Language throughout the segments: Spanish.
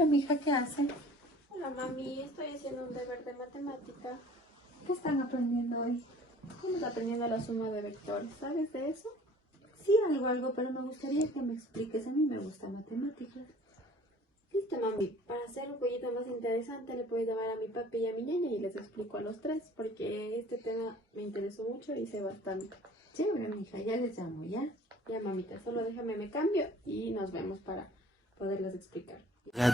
Hola, mija, ¿qué hace? Hola mami, estoy haciendo un deber de matemática. ¿Qué están aprendiendo hoy? Estamos aprendiendo la suma de vectores. ¿Sabes de eso? Sí, algo, pero me gustaría que me expliques. A mí me gusta matemáticas. Listo mami, para hacer un poquito más interesante le puedes llamar a mi papi y a mi ñaña y les explico a los tres porque este tema me interesó mucho y sé bastante. Chévere, mija, ya les llamo, ¿ya? Ya mamita, solo déjame me cambio y nos vemos para poderles explicar.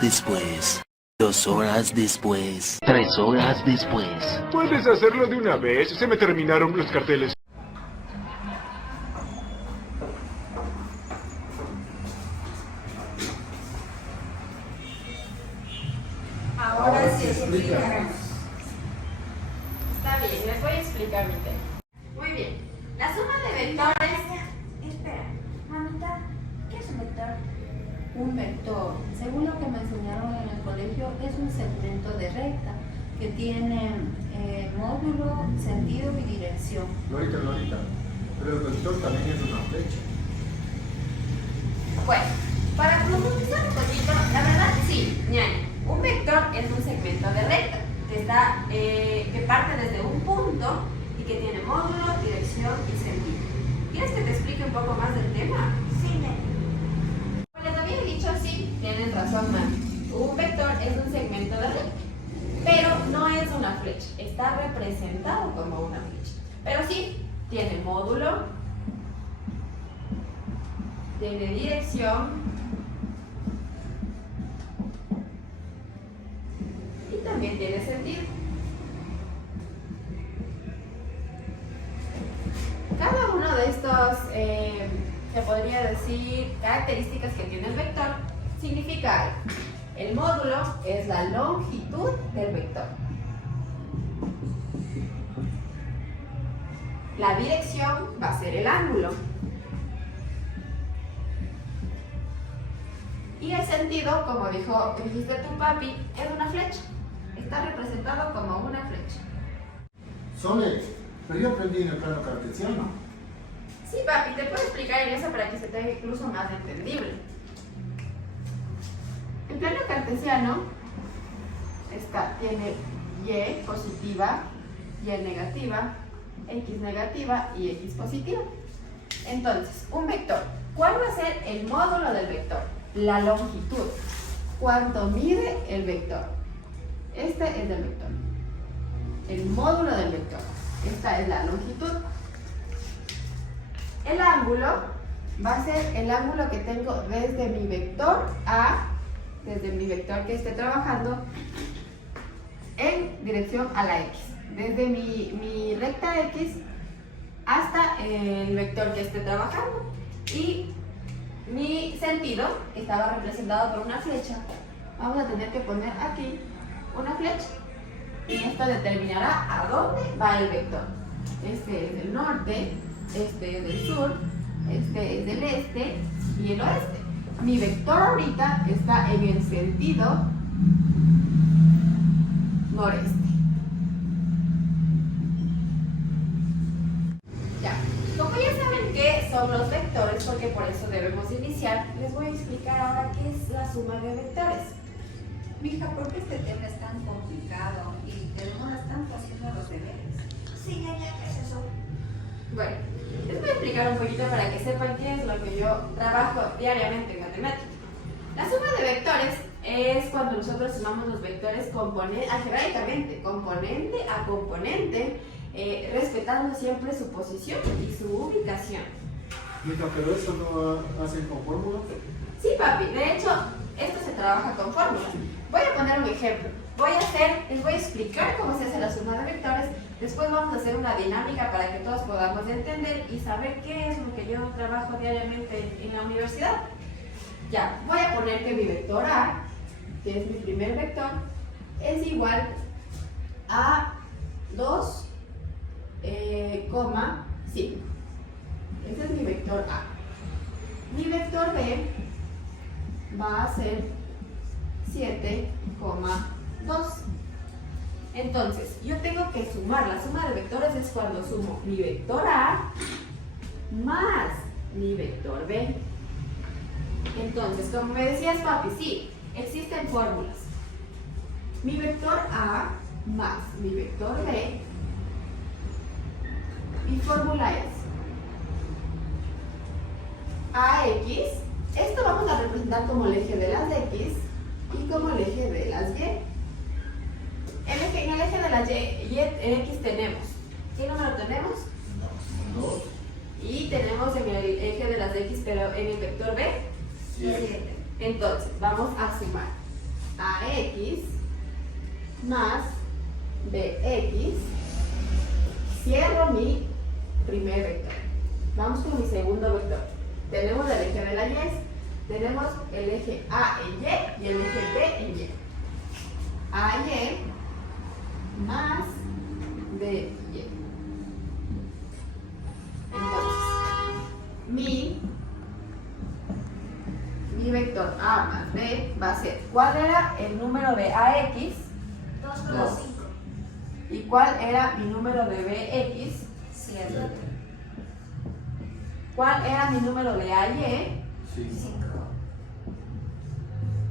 Después, 2 horas después, 3 horas después. Puedes hacerlo de una vez, se me terminaron los carteles. Ahora sí explicaremos. Está bien, les voy a explicar mi tema. Muy bien, la suma de vectores... Espera, mamita, ¿qué es un vector? Un vector, según lo que me enseñaron en el colegio, es un segmento de recta que tiene módulo, sentido y dirección. Lorita, pero el vector también es una flecha. Bueno, para profundizar un poquito, la verdad sí, ñaña. Un vector es un segmento de recta que parte desde un punto y que tiene módulo, dirección y sentido. ¿Quieres que te explique un poco más del tema? Sí, Como les había dicho, sí, tienen razón, mami. Un vector es un segmento de recta, pero no es una flecha. Está representado como una flecha. Pero sí, tiene módulo, tiene dirección y también tiene sentido. Cada uno de estos, se podría decir, características que tiene el vector, significa algo. El módulo es la longitud del vector. La dirección va a ser el ángulo. Y el sentido, como dijiste tu papi, es una flecha. Está representado como una flecha. Sole, pero yo aprendí en el plano cartesiano. Sí, papi, te puedo explicar en eso para que se te haga incluso más entendible. El plano cartesiano tiene y positiva, y negativa, x negativa y x positiva. Entonces, un vector, ¿cuál va a ser el módulo del vector? La longitud. ¿Cuánto mide el vector? Este es el vector. El módulo del vector. Esta es la longitud. El ángulo va a ser el ángulo que tengo desde mi vector A, desde mi vector que esté trabajando, en dirección a la X. Desde mi recta X hasta el vector que esté trabajando. Y mi sentido estaba representado por una flecha. Vamos a tener que poner aquí una flecha. Y esto determinará a dónde va el vector. Este es del norte, este es del sur, este es del este y el oeste. Mi vector ahorita está en el sentido noreste. Ya, como ya saben qué son los vectores, porque por eso debemos iniciar, les voy a explicar ahora qué es la suma de vectores. Mija, ¿por qué este tema es tan complicado y te demoras tanto haciendo los deberes? Sí, ya, ¿qué es eso? Bueno, les voy a explicar un poquito para que sepan qué es lo que yo trabajo diariamente en matemáticas. La suma de vectores es cuando nosotros sumamos los vectores algebraicamente, componente a componente, respetando siempre su posición y su ubicación. Mira, pero eso no hacen con fórmula. Sí, papi, de hecho, esto se trabaja con fórmulas. Voy a poner un ejemplo. Les voy a explicar cómo se hace la suma de vectores. Después vamos a hacer una dinámica para que todos podamos entender y saber qué es lo que yo trabajo diariamente en la universidad. Ya, voy a poner que mi vector A, que es mi primer vector, es igual a 2, 5. Ese es mi vector A. Mi vector B va a ser 7,2. Entonces, yo tengo que sumar. La suma de vectores es cuando sumo mi vector A más mi vector B. Entonces, como me decías, papi, sí, existen fórmulas. Mi vector A más mi vector B, mi fórmula es AX, esto vamos a representar como el eje de las X y como el eje de las Y. En el eje de las Y X tenemos, ¿qué número tenemos? 2. Y tenemos en el eje de las X, pero en el vector B, 7. entonces vamos a sumar AX más BX, cierro mi primer vector. Vamos con mi segundo vector. Tenemos el eje de la Y, tenemos el eje A en Y y el eje B en Y. AY más BY. Entonces, mi vector A más B va a ser, ¿cuál era el número de AX? 2. ¿Y cuál era mi número de BX? 7. ¿Cuál era mi número de AY? 5.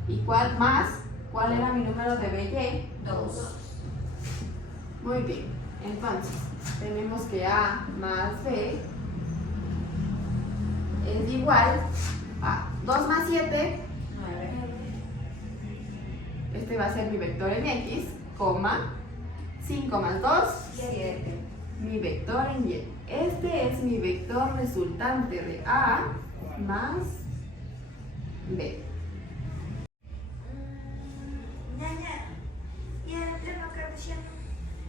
¿Y cuál era mi número de BY? 2. Muy bien, entonces tenemos que A más B es igual a 2 más 7, 9. este va a ser mi vector en X, coma, 5 más 2, 7. mi vector en Y. Este es mi vector resultante de A más B.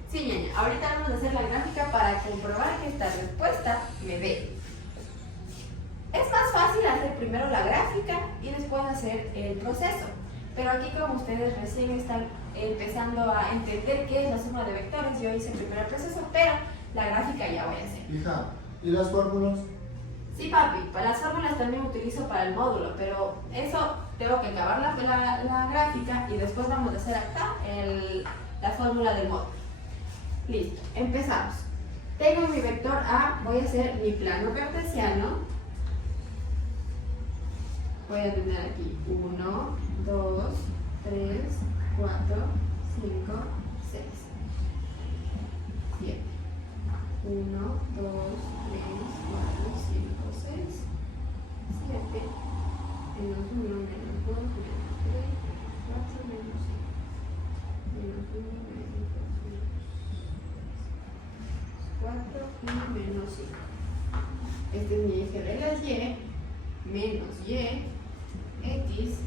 Sí, ñaña, ahorita vamos a hacer la gráfica para comprobar que esta respuesta me dé. Es más fácil hacer primero la gráfica y después hacer el proceso. Pero aquí, como ustedes recién están empezando a entender qué es la suma de vectores, yo hice primero el proceso, pero la gráfica ya voy a hacer. Hija, ¿y las fórmulas? Sí, papi, para las fórmulas también utilizo para el módulo, pero eso tengo que acabar la gráfica y después vamos a hacer acá la fórmula del módulo. Listo, empezamos. Tengo mi vector A, voy a hacer mi plano cartesiano. Voy a tener aquí 1, 2, 3, 4, 5, 6, 7. 1, 2, 3, 4, 5, 6, 7, menos 1, menos 2, menos 3, 4, menos 5, menos 1, menos 2, menos 4 y menos 5. Este es mi eje de las Y, menos Y, X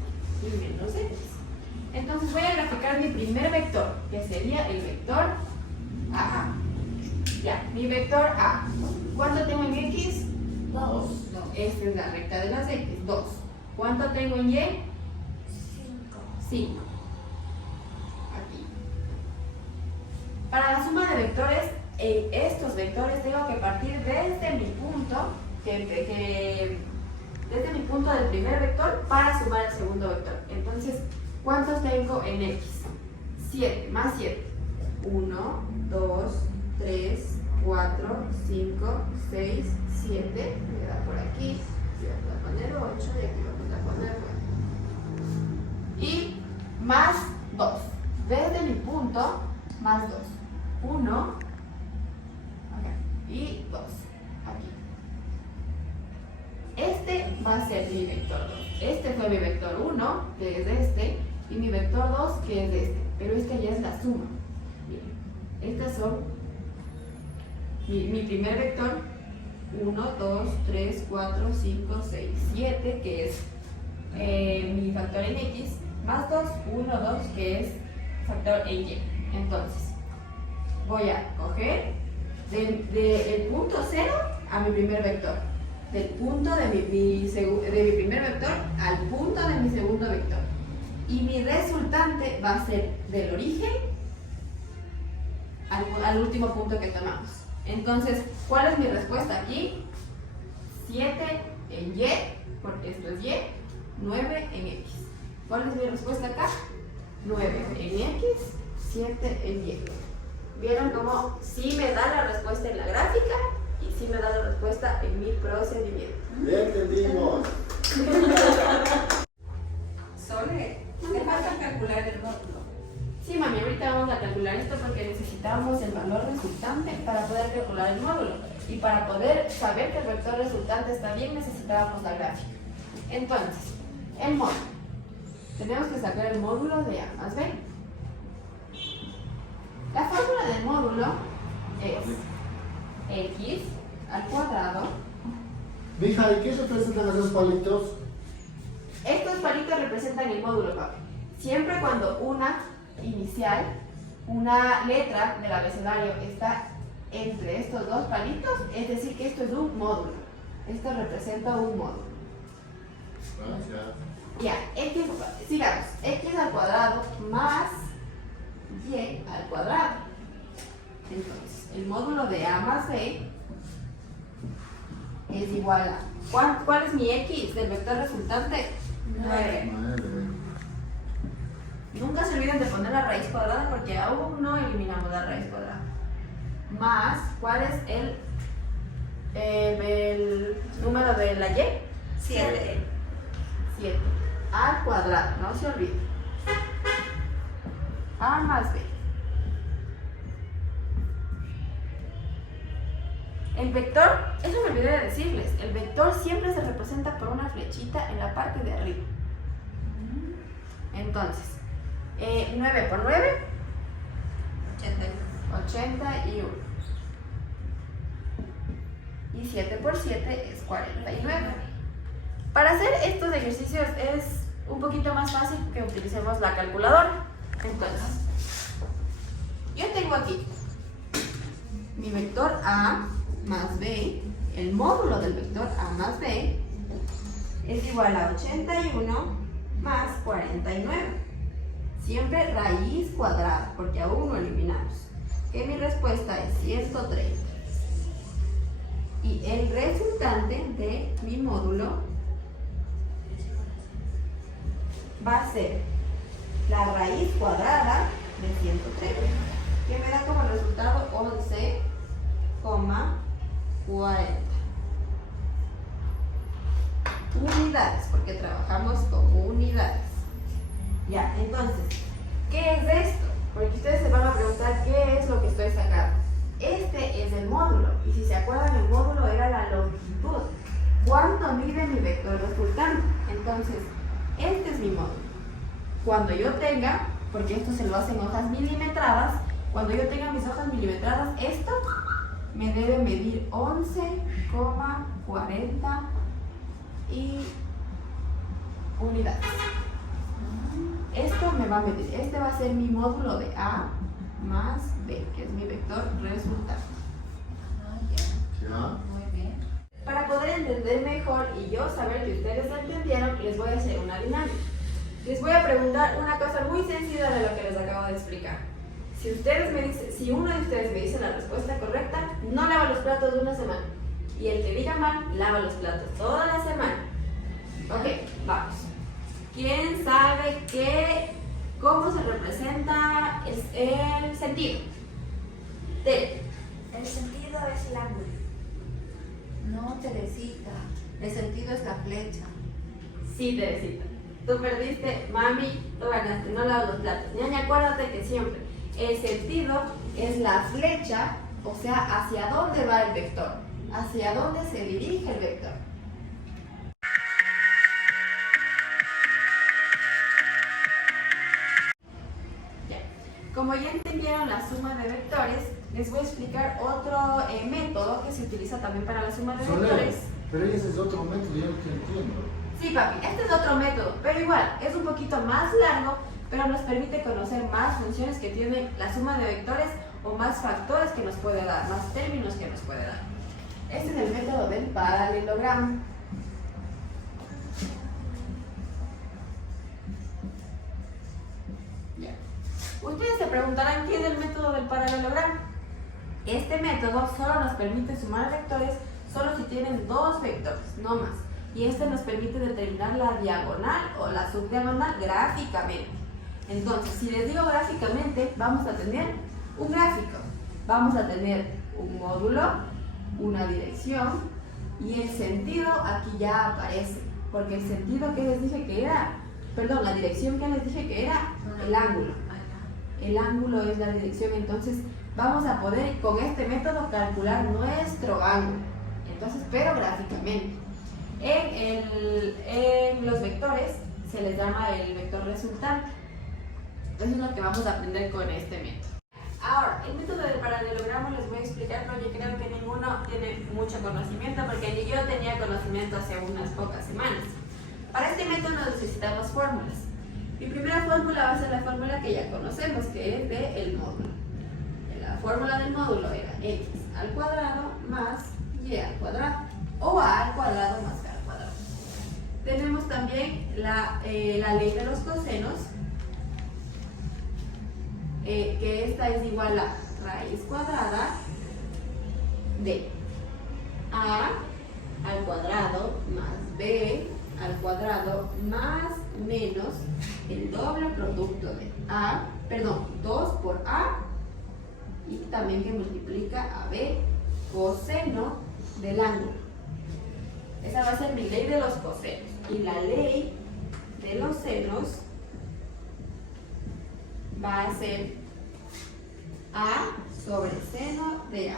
y menos X. Entonces voy a graficar mi primer vector, que sería el vector A. Ya, mi vector A. ¿Cuánto tengo en X? 2. Esta es la recta de las X, 2. ¿Cuánto tengo en Y? 5. 5. Aquí. Para la suma de vectores, en estos vectores tengo que partir desde mi punto, desde mi punto del primer vector para sumar el segundo vector. Entonces, ¿cuántos tengo en X? 7, más 7. 1, 2, 3, 4, 5, 6, 7. Voy a dar por aquí. Aquí voy a poner 8 y aquí vamos a poner 9. Y más 2. Desde mi punto, más 2. 1 acá, y 2 aquí. Este va a ser mi vector 2. Este fue mi vector 1, que es este, y mi vector 2, que es este. Pero esta ya es la suma. Bien, estas son mi primer vector, 1, 2, 3, 4, 5, 6, 7, que es mi factor en X, más 2, 1, 2, que es factor en Y. Entonces, voy a coger del punto 0 a mi primer vector, del punto de mi primer vector al punto de mi segundo vector. Y mi resultante va a ser del origen al último punto que tomamos. Entonces, ¿cuál es mi respuesta aquí? 7 en Y, porque esto es Y, 9 en X. ¿Cuál es mi respuesta acá? 9 en X, 7 en Y. ¿Vieron cómo sí me da la respuesta en la gráfica y sí me da la respuesta en mi procedimiento? Ya entendimos. Sole, deja Sí, mami, ahorita vamos a calcular esto porque necesitamos el valor resultante para poder calcular el módulo. Y para poder saber que el vector resultante está bien, necesitábamos la gráfica. Entonces, el módulo. Tenemos que sacar el módulo de A más B. La fórmula del módulo es x al cuadrado. Mija, ¿y qué representan esos palitos? Estos palitos representan el módulo, papi. Siempre cuando una inicial, una letra del abecedario está entre estos dos palitos, es decir que esto es un módulo. Esto representa un módulo. Ya, x, sigamos. X al cuadrado más y al cuadrado. Entonces, el módulo de A más B es igual a... ¿Cuál es mi x del vector resultante? 9. Nunca se olviden de poner la raíz cuadrada porque aún no eliminamos la raíz cuadrada. Más, ¿cuál es el número de la y? 7. 7. Al cuadrado, no se olviden. A más B. El vector, eso me olvidé de decirles, el vector siempre se representa por una flechita en la parte de arriba. Entonces, 9 por 9, 81. Y 7 por 7 es 49. Para hacer estos ejercicios es un poquito más fácil que utilicemos la calculadora. Entonces, yo tengo aquí mi vector A más B, el módulo del vector A más B es igual a 81 más 49. Siempre raíz cuadrada, porque aún no eliminamos. Que mi respuesta es 130. Y el resultante de mi módulo va a ser la raíz cuadrada de 130, que me da como resultado 11,40 unidades, porque trabajamos con unidades. Ya, entonces, ¿qué es esto? Porque ustedes se van a preguntar qué es lo que estoy sacando. Este es el módulo, y si se acuerdan, el módulo era la longitud. ¿Cuánto mide mi vector resultante? Entonces, este es mi módulo. Cuando yo tenga, porque esto se lo hacen hojas milimetradas, cuando yo tenga mis hojas milimetradas, esto me debe medir 11,40 y unidades. Esto me va a medir, este va a ser mi módulo de A más B, que es mi vector resultante. Muy bien. Para poder entender mejor y yo saber que ustedes lo entendieron, les voy a hacer una dinámica. Les voy a preguntar una cosa muy sencilla de lo que les acabo de explicar. Si uno de ustedes me dice la respuesta correcta, no lava los platos de una semana. Y el que diga mal, lava los platos toda la semana. Ok, vamos. ¿Quién sabe cómo se representa el sentido? El sentido es el ángulo. No, Teresita. El sentido es la flecha. Sí, Teresita. Tú perdiste, mami, tú ganaste, no lavas los platos. Ñaña, acuérdate que siempre el sentido es la flecha, o sea, hacia dónde va el vector, hacia dónde se dirige el vector. Como ya entendieron la suma de vectores, les voy a explicar otro método que se utiliza también para la suma de vectores. Pero ese es otro método, yo no te entiendo. Sí, papi, este es otro método, pero igual, es un poquito más largo, pero nos permite conocer más funciones que tiene la suma de vectores o más factores que nos puede dar, más términos que nos puede dar. Este es el método del paralelogramo. Ustedes se preguntarán qué es el método del paralelogramo. Este método solo nos permite sumar vectores solo si tienen dos vectores, no más. Y este nos permite determinar la diagonal o la subdiagonal gráficamente. Entonces, si les digo gráficamente, vamos a tener un gráfico. Vamos a tener un módulo, una dirección y el sentido aquí ya aparece. Porque el sentido que les dije que era, perdón, la dirección que les dije que era el ángulo. el ángulo es la dirección, entonces vamos a poder con este método calcular nuestro ángulo, entonces, pero gráficamente. En los vectores se les llama el vector resultante. Eso es lo que vamos a aprender con este método. Ahora, el método del paralelogramo les voy a explicar porque creo que ninguno tiene mucho conocimiento, porque ni yo tenía conocimiento hace unas pocas semanas. Para este método necesitamos fórmulas. Mi primera fórmula va a ser la fórmula que ya conocemos, que es del módulo. La fórmula del módulo era x al cuadrado más y al cuadrado, o a al cuadrado más b al cuadrado. Tenemos también la ley de los cosenos, que esta es igual a raíz cuadrada de a al cuadrado más b al cuadrado más menos el doble producto de 2 por a, y también que multiplica a b coseno del ángulo. Esa va a ser mi ley de los cosenos. Y la ley de los senos va a ser a sobre seno de a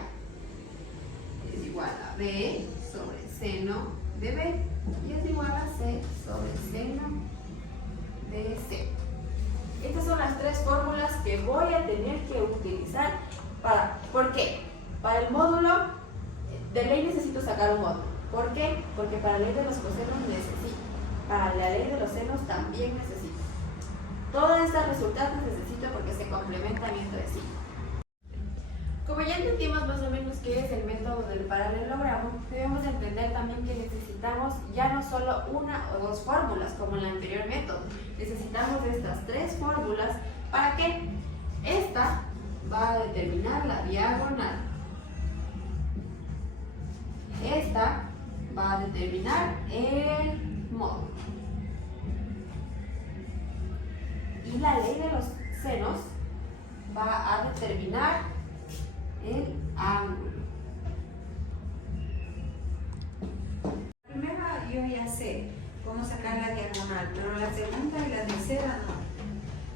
es igual a b sobre seno de b, y es igual a c sobre seno de c. Estas son las tres fórmulas que voy a tener que utilizar ¿por qué? Para el módulo de ley necesito sacar un módulo. ¿Por qué? Porque para la ley de los cosenos necesito. Para la ley de los senos también necesito. Todas estas resultados necesito porque se complementan entre sí. Como ya entendimos más o menos qué es el método del paralelogramo, debemos entender también que necesitamos ya no solo una o dos fórmulas como en el anterior método. Necesitamos estas tres fórmulas. ¿Para qué? Esta va a determinar la diagonal. Esta va a determinar el módulo. Y la ley de los senos va a determinar el ángulo. Primero yo ya sé cómo sacar la diagonal, pero la segunda y la tercera no.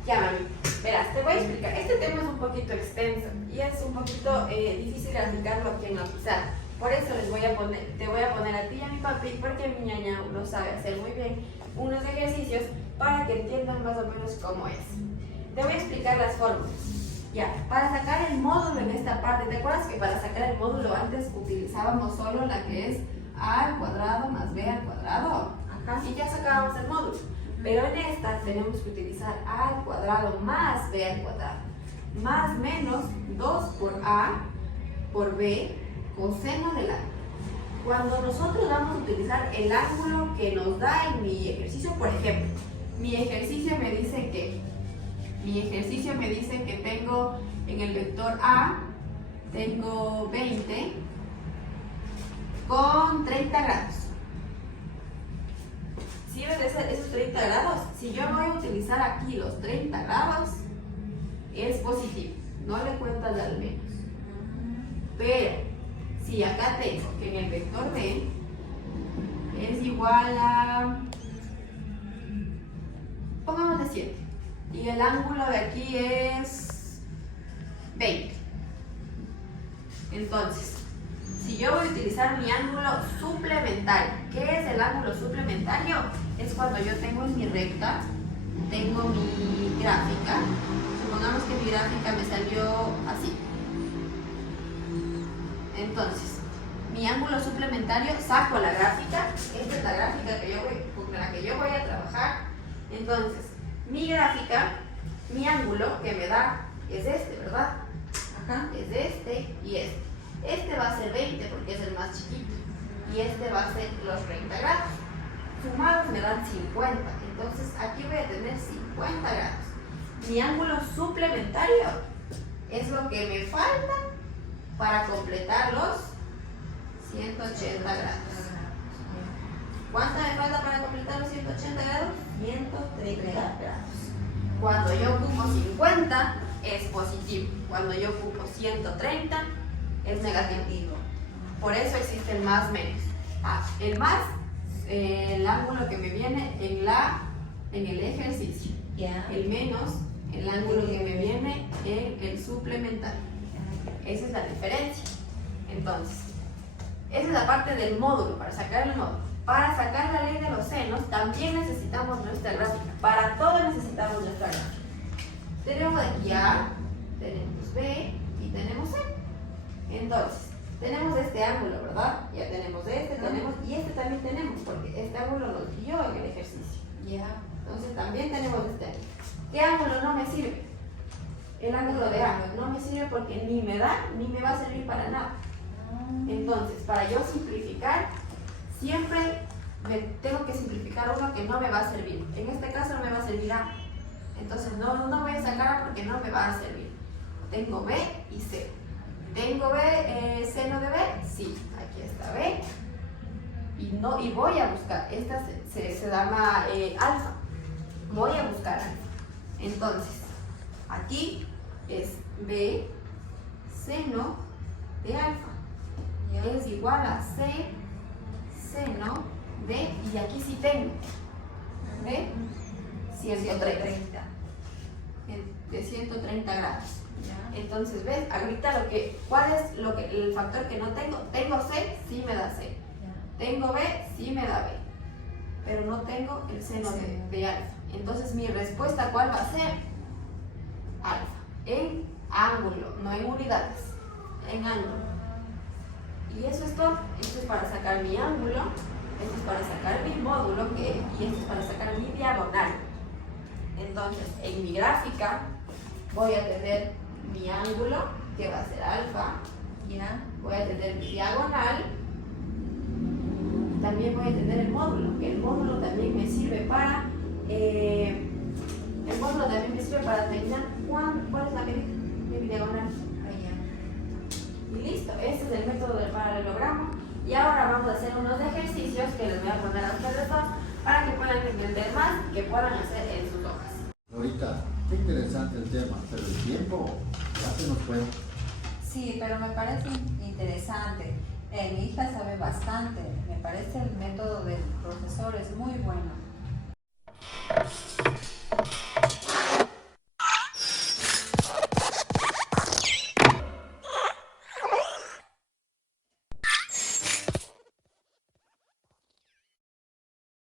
Ya, mami, verás, te voy a explicar. Este tema es un poquito extenso y es un poquito difícil de aplicarlo aquí en la pizarra. Por eso te voy a poner a ti y a mi papi, porque mi ñaña lo sabe hacer muy bien, unos ejercicios para que entiendan más o menos cómo es. Te voy a explicar las fórmulas. Ya, para sacar el módulo en esta parte, ¿te acuerdas que para sacar el módulo antes utilizábamos solo la que es a al cuadrado más b al cuadrado? Ajá. Y ya sacábamos el módulo. Pero en esta tenemos que utilizar a al cuadrado más b al cuadrado, más menos 2 por a por b coseno del ángulo. Cuando nosotros vamos a utilizar el ángulo que nos da en mi ejercicio, por ejemplo, mi ejercicio me dice que tengo en el vector A, tengo 20 con 30 grados. ¿Sí ves esos 30 grados? Si yo voy a utilizar aquí los 30 grados, es positivo, no le cuentas al menos. Pero si acá tengo que en el vector B es igual a, pongámosle 7, y el ángulo de aquí es 20. Entonces, si yo voy a utilizar mi ángulo suplementario, ¿qué es el ángulo suplementario? Es cuando yo tengo en mi recta, tengo mi gráfica, supongamos que mi gráfica me salió así. Entonces, mi ángulo suplementario, saco la gráfica, esta es la gráfica con la que yo voy a trabajar. Entonces, mi gráfica, mi ángulo que me da es este, ¿verdad? Ajá, es este y este. Este va a ser 20 porque es el más chiquito y este va a ser los 30 grados. Sumados me dan 50, entonces aquí voy a tener 50 grados. Mi ángulo suplementario es lo que me falta para completar los 180 grados. ¿Cuánto me falta para completar los 180 grados? 130 grados. Cuando yo ocupo 50 es positivo, cuando yo ocupo 130 es negativo. Por eso existe el más menos. El más, el ángulo que me viene en el ejercicio. Yeah. El menos, el ángulo que me viene en el suplementario. Esa es la diferencia. Entonces, esa es la parte del módulo, para sacar el módulo. Para sacar la ley de los senos, también necesitamos nuestra gráfica. Para todo necesitamos nuestra gráfica. Tenemos aquí A, tenemos B y tenemos C. Entonces, tenemos este ángulo, ¿verdad? Ya tenemos este, tenemos, y este también tenemos, porque este ángulo nos guió en el ejercicio. Ya. Entonces, también tenemos este ángulo. ¿Qué ángulo no me sirve? El ángulo de A no me sirve porque ni me da ni me va a servir para nada. Entonces, para yo simplificar, siempre me tengo que simplificar uno que no me va a servir. En este caso no me va a servir A. Entonces no voy a sacar A porque no me va a servir. Tengo B y C. ¿Tengo B, seno de B? Sí, aquí está B. Y voy a buscar, esta se llama alfa. Voy a buscar alfa. Entonces, aquí es B, seno de alfa. Es igual a C, seno de, y aquí sí tengo, ¿ve? 130. De 130 grados. Ya. Entonces, ¿ves? Ahorita ¿cuál es el factor que no tengo? Tengo C, sí me da C. Ya. Tengo B, sí me da B. Pero no tengo el seno de alfa. Entonces, mi respuesta, ¿cuál va a ser? Alfa. En ángulo, no en unidades. En ángulo. Y eso es todo. Esto es para sacar mi ángulo, esto es para sacar mi módulo y esto es para sacar mi diagonal. Entonces, en mi gráfica voy a tener mi ángulo, que va a ser alfa. Ya. Voy a tener mi diagonal. También voy a tener el módulo, que el módulo también me sirve para determinar cuál es la medida de mi diagonal. Y listo, este es el método del paralelogramo. Y ahora vamos a hacer unos ejercicios que les voy a poner a ustedes dos para que puedan entender más y que puedan hacer en sus hojas. Ahorita, qué interesante el tema, pero el tiempo ya se nos fue. Sí, pero me parece interesante. Mi hija sabe bastante. Me parece el método del profesor es muy bueno.